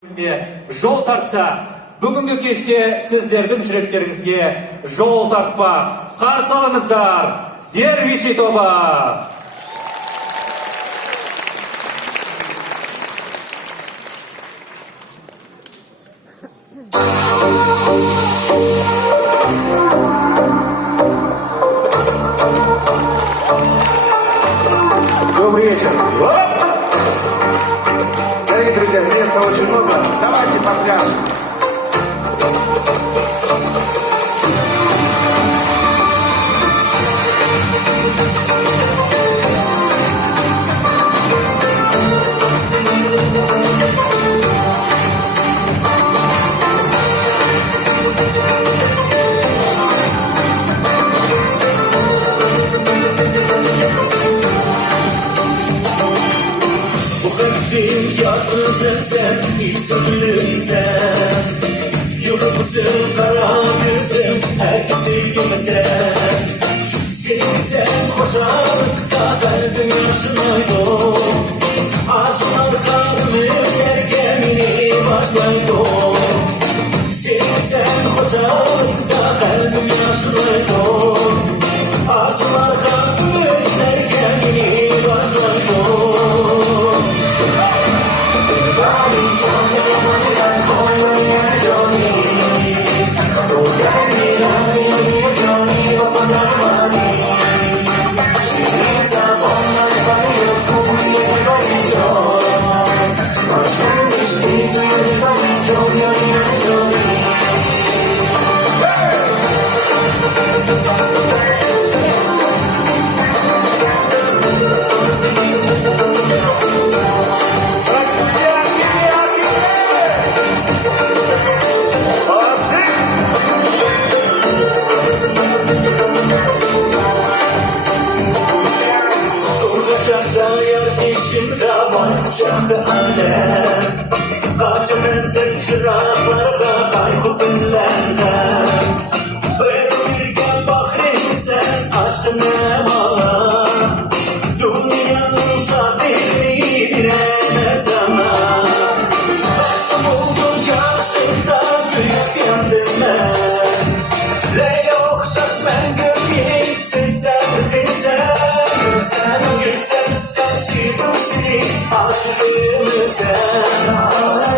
Жол тартса, бүгінгі кеште сіздердің жүректеріңізге жол тартпа, қарсы алыңыздар, Дервиши тобы! Добрый вечер. Дорогие друзья, места очень много. Давайте попляшем. Kalbim yalnızım sen, İzmir'im sen. Yurumuzun kara kızım, herkesi gibi sen. Senin güzel hoşalıkta kalbim yaşınaydı. Arzular kalbimi dergemini başlaydı. Senin güzel hoşalıkta kalbim yaşınaydı. Arzular kalbimi dergemini başlaydı. Çaktı alem Kaçımından şıraklarda kaygı binlerden Böyle bir gel bakayım sen aşkın emala Dünyanın şadini direne sana Başım oldum yaştım da büyük yandım ben Leyla okşaş ben gölgeni sen Güzel sensin seni aşığım sen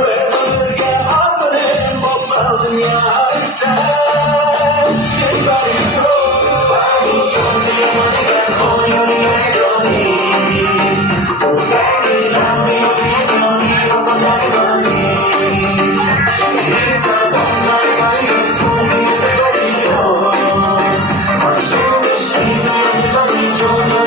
Ömürge armanım olma dünya sen Bari çok diyemani ben koyuyorum Johnny Bu beni lanmıyor bir Johnny o kadar bani Şimdi zamanlar var yok bu bir bari çok Aşığım işte bari Johnny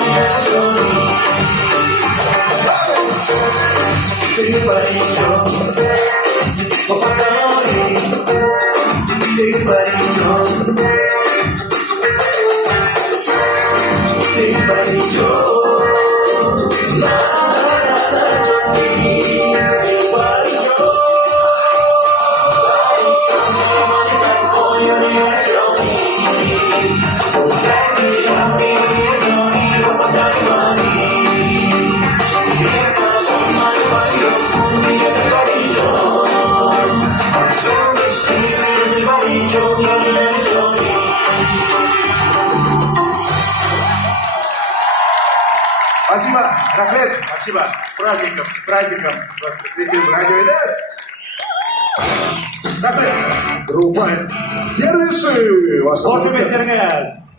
Спасибо, Рахмет, спасибо. С праздником вас летим в радио НС. Рахмет, группа Дервиши. Қошеметтеріңіз!